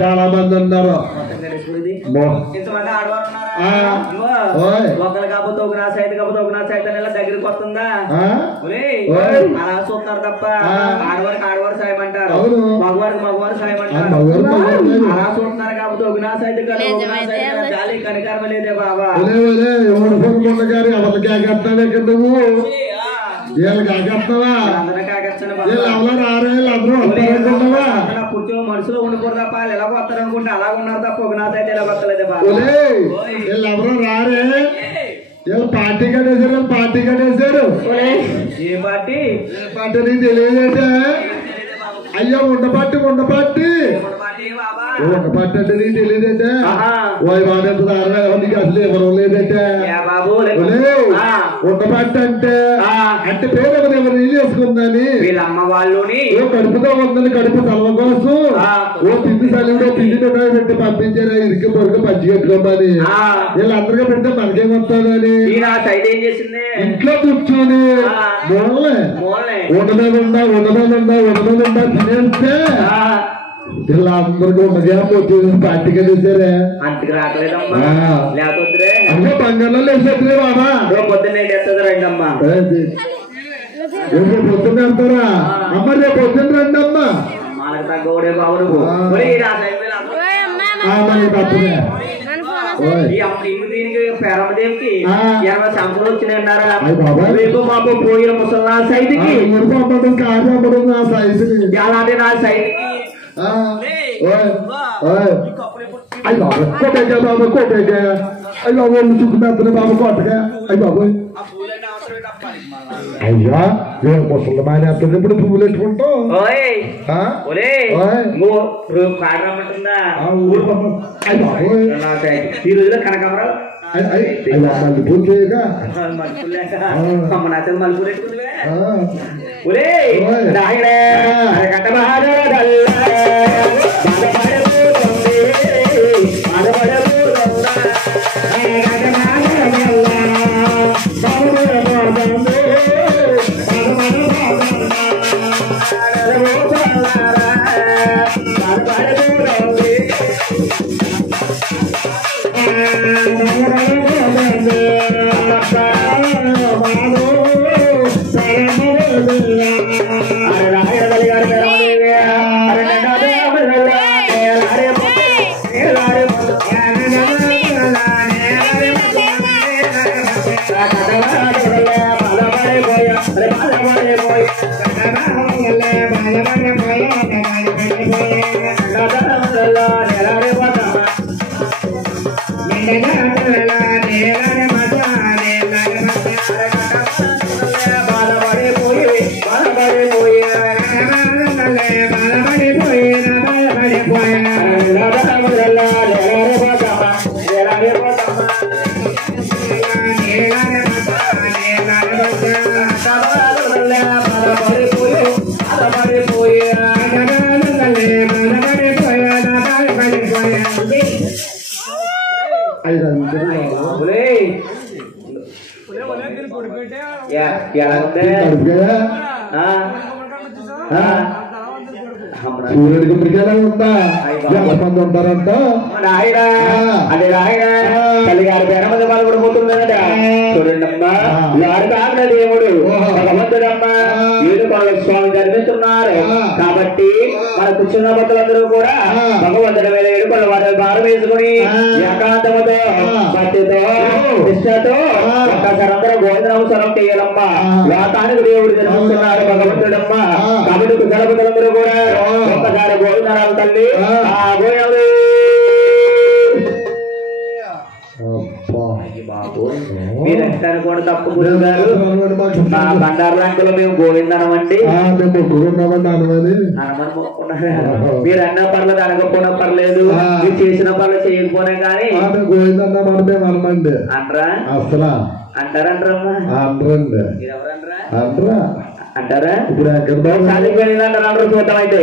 చాలా మంది ఉన్నారు. ఒకరు కాకపోతే ఒక నా సైతం కాకపోతే ఒక నా సైతం దగ్గరికి వస్తుందా అలా చూస్తున్నారు తప్ప ఆడవారికి సాయం అంటారు, మగవారికి సాయం అంటారు. అలా చూస్తున్నారు కాకపోతే ఒక నా సైతం గాలి కనికరమ లేదే బాబా. మనుషులు ఉండిపోరు తప్ప ఎలా వస్తారు అనుకుంటే అలా ఉన్నారు తప్ప ఒక నాథ అయితే ఎలా వస్తలేదే బాబా. ఎవరో రారే పార్టీ కట్టేశారు, పార్టీ కట్టేశారు. ఏ పార్టీ? పార్టీ నీకు తెలియదంటే అయ్యా ఉండపాటి ఉండపాటి ఉండపాటి అంటే నీకు తెలియదంటే నీకు అసలు ఎవరు లేదంటే ఉండపాటి అంటే అంటే పేరు ఎవరు నీళ్ళు వేసుకుందని వీళ్ళమ్మ వాళ్ళు కడుపుతో ఉందని కడుపు తలవ కోసం ఓ తిండి సలివిడో తిండి పెట్టి పంపించారు ఇరికి పొరకు పంచి కట్టుకోమని. వీళ్ళందరికీ పెడితే మనకేమొస్తుందని ఇంట్లో కూర్చొని ఉండమేదుందా తినేస్తే వీళ్ళందరికీ ఉండగా పార్టీ కలిసారే అంతకు రావట్లేదమ్మా. లేకపోతే అంటే బంగాళలో వేసేట్లే బాబా పొద్దున్నే రండమ్మా. రేపు పొద్దున్న వెళ్తారా అమ్మ? రేపు పొద్దున్న రండి అమ్మా. మనకు తగ్గోడే బాబు దీనికి పేరమ్మదేవికి 80 సంవత్సరాలు వచ్చినాయన్నారా? రేపు మాకు పోయిన ముసలా సైడ్కి అలాంటి నా సైడ్కి అయ్యి బాబు కొట్టగా బాబు కొట్టగా అయ్యి బాబు చుట్టుకుంటున్నా బాబు కొట్టగా అయ్యి బాబు అయ్యా ముసలమాని అతను ఇప్పుడు పువ్వులు పెట్టుకుంటాం. ఈ రోజులో కనకమరావు మల్లెపూలు చేయగా మల్లెపూలు పెట్టుకుంటే సూర్యుడికి మృగేలా ఉందా ఎంతమంది ఉంటారంట అదే రాయన తల్లిగారి పేర మీద పాల్గొడిపోతుందట చూడండమ్మా వారు కాకుండా దేవుడు భగవంతుడమ్మా ఏడుకొండల స్వామి జన్మిస్తున్నారు కాబట్టి మన కూర్చున్న భక్తులందరూ కూడా భగవంతుడి మీద ఏడుకొండ వారి భారం వేసుకుని ఏకాంతముతో భక్తితో నిష్ఠతో ఒక్కసారి అందరూ గోవిందనామస్మరణం చేయాలమ్మా లోకానికి దేవుడు జన్మిస్తున్నారు భగవంతుడమ్మా కాబట్టి కుశల భక్తులందరూ కూడా ఒక్కసారి గోవిందనాలు తల్లి ఆ గోవింద మీరంటారు కూడా తప్పు గురువు గారు మా బండారు ర్యాంకులో మేము గోవిందనమండి మీరు అన్నా పర్లేదు అనకపోయినా పర్లేదు మీరు చేసిన పర్లేదు చేయకపోయినా కానీ గోవిందన్నమండి అంటారా అసలు అంటారంటారమ్మా అంటారా అంటారా ఇప్పుడు అంటారు చూద్దాం అయితే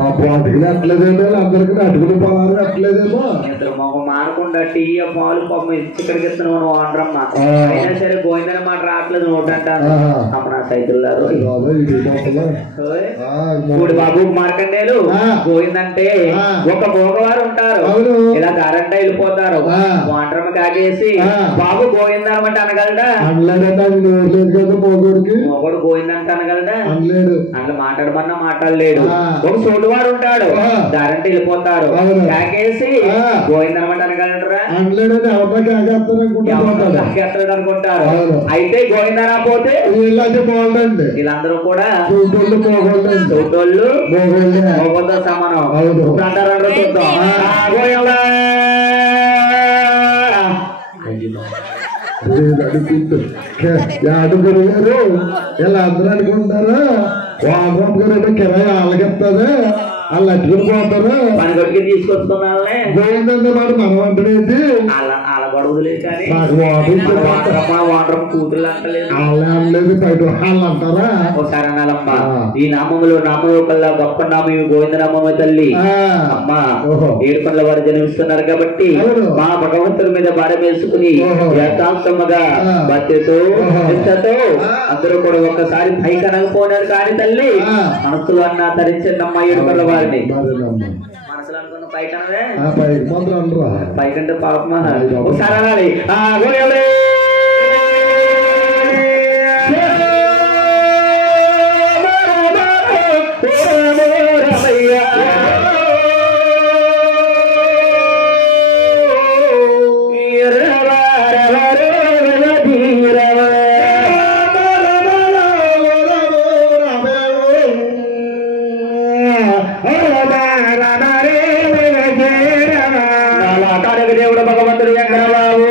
అటుకులు అట్లేదేమో అందరికి అటుకులు పొలాలు అట్లేదేమో మారకుండా టీ పాలు పాపం ఇక్కడికి ఇస్తున్నాం వాడరమ్మ అయినా సరే గోవిందని మాట రావట్లేదు నోటంటాను అమ్మ నా సైకిల్లారు ఇప్పుడు బాబు మార్కండేలు గోవిందంటే ఒక భోగవారు ఉంటారు ఇలా కరెంట్ వెళ్ళిపోతారు వాటరమ్మ కాకేసి బాబు గోవిందనమంటే అనగలడా మొగడు గోవిందంటే అనగలడా అట్లా మాట్లాడమన్నా మాట్లాడలేడు ఒక సోటువాడు ఉంటాడు దారంటే వెళ్ళిపోతారు కాకేసి గోవిందనమంటే అనగలరా అనుకుంటారు అయితే గోవిందన పోతే బాగుండండి వీళ్ళందరూ కూడా చోటోళ్ళు మోగోతో సమానం అంటారు చూద్దాం అడుగురు గారు ఇలా అందరూ అనుకుంటారు వామరామ్ గారు కిరాయి వాళ్ళకెత్తారు వాళ్ళు అట్టుకుని పోతారు మన గడికి తీసుకొచ్చుకున్నాళ్ళే గోవిందంటే మాట మనం అంటేంటి వాళ్ళ గొడవలే కానీ వాటరం కూతురు అంటలేదు వాళ్ళే బయట వాళ్ళు అంటారా ఒకసారి అనాలమ్మా ఈ నామములు నామముల కల్లా గొప్ప నామం గోవింద నామమే తల్లి అమ్మా ఏడుకొండల వారు జన్మిస్తున్నారు కాబట్టి మా భగవంతుడి మీద భారం వేసుకుని ఏకాంతముగా భక్తితో నిష్ఠతో అందరూ కూడా ఒక్కసారి పైకి అనకపోయినారు కానీ తల్లి మనసులో అన్న తరించండమ్మా ఏడుకొండల వారిని మనసులో అనుకున్న పైకనవే పైకంటే పాపమా ఒకసారి అనాలి దేవుడు భగవంతుడు వెంకటబాబు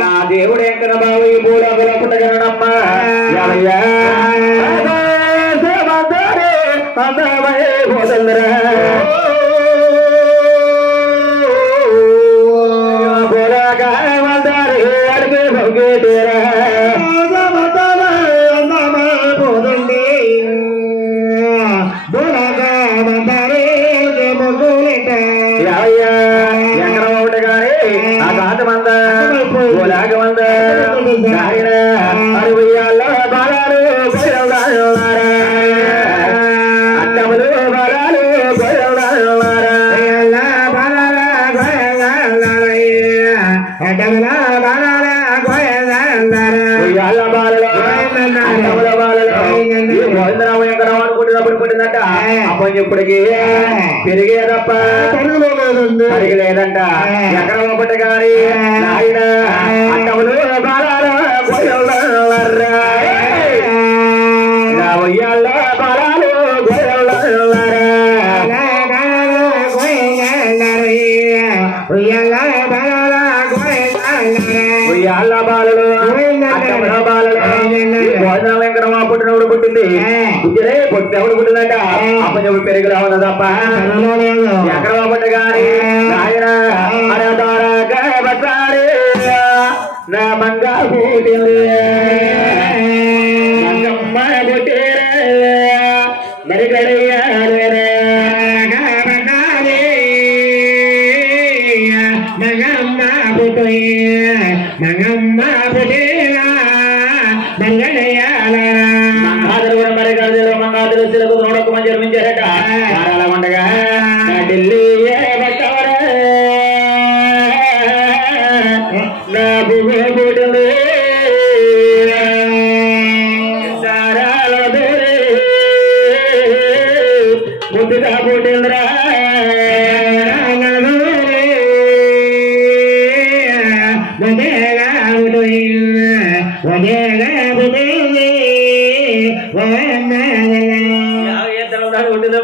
నా దేవుడు వెంకటబాబు ఈ భూలోకంలో పుట్టగలడమ్మా అడిగే భాగవంత నాయన అరువయ్యాల్లో బాలాలు అన్నములు బాలాలు అనుకుంటున్నప్పుడు పుట్టిందట అప్పని ఇప్పటికి పెరిగే తప్ప పెరిగలేదంట ఎక్కడ ఒకటి గారి నాయన అన్నములు బాలాలు ఉయ్యాల్లో బాలాలు ఉయ్యాల బాలలు బాలలు భోజనం వెంకటమా పుట్టినప్పుడు పుట్టింది పుట్టినే పుట్టినప్పుడు పుట్టిందంట అప్పచెప్పుడు పెరుగులా ఉన్న తప్ప ఎక్కడ పుట్ట గాని నాయన నా మంగా పుట్టింది మంగమ్మ పుట్టిరే మరి గడియారే మంగమ్మ పుట్టి మంగమ్మ పుట్టిరా మంగాదులు కూడా మరి గదిలో మంగాదులు సిలకు నోడకు మంచి జన్మించారట అలా ఉండగా ఢిల్లీ నా భూమి పుట్టింది ముద్దుగా పుట్టిందిరా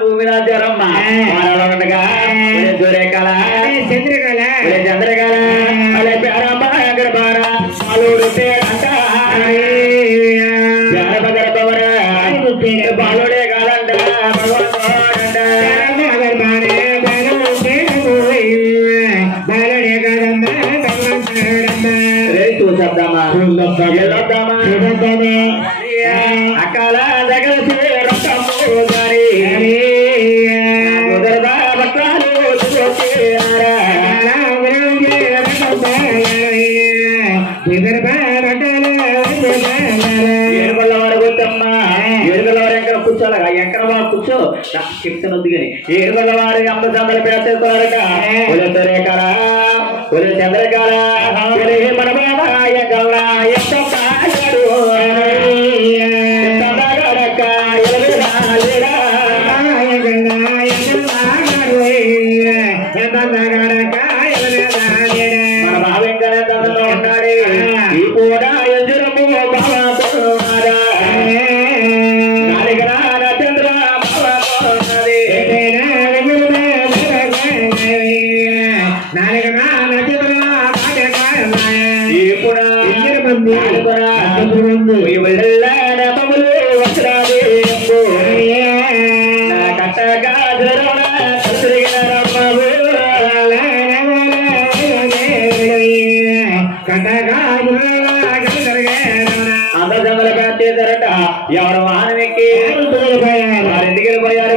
భూమి రాజ్యారమ్మ ఉండగా సూర్యకళ చంద్రకళ చంద్రకళ అలా పేరమ్మ అక్కడ బార అలుడు పేరంట బాలుడే కాదంట భగవంతుడంట చూసద్దామా అకాల దగ్గర ఏడుగొల్ల వరకు ఏడుగొల్ల వారు ఎక్కడ కూర్చోాలగా ఎక్కడ వారు కూర్చో చెప్తానొద్దు కానీ ఏడుగొల్ల వారి అమ్మ చంద్ర పేర్కొన్నారట రేఖల చంద్రకాల మన బాబాయ గల్లా మన బాబెంకనే తనలో ఉన్నాడు ఈ కూడా ఎదురము చంద్ర కట్టగా అందరూ చేశారట ఎవరు వాహనం ఎక్కి వారింటికి వెళ్ళిపోయారు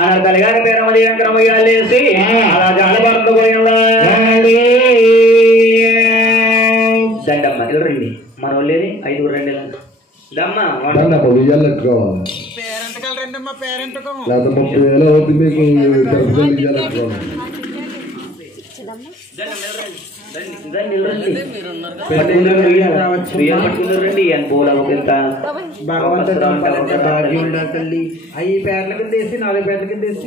అలా తల్లిగారి పేరమది వెంకరమయ్యాలేసి అలా జాలబారుతో పోయినా దండమ్మ రండి మన వాళ్ళేది 5 రండి దమ్మ రండి అని పోలా భగవంతుడు తల్లి 5 పేర్ల కింద వేసి 4 పేర్ల కింద వేసి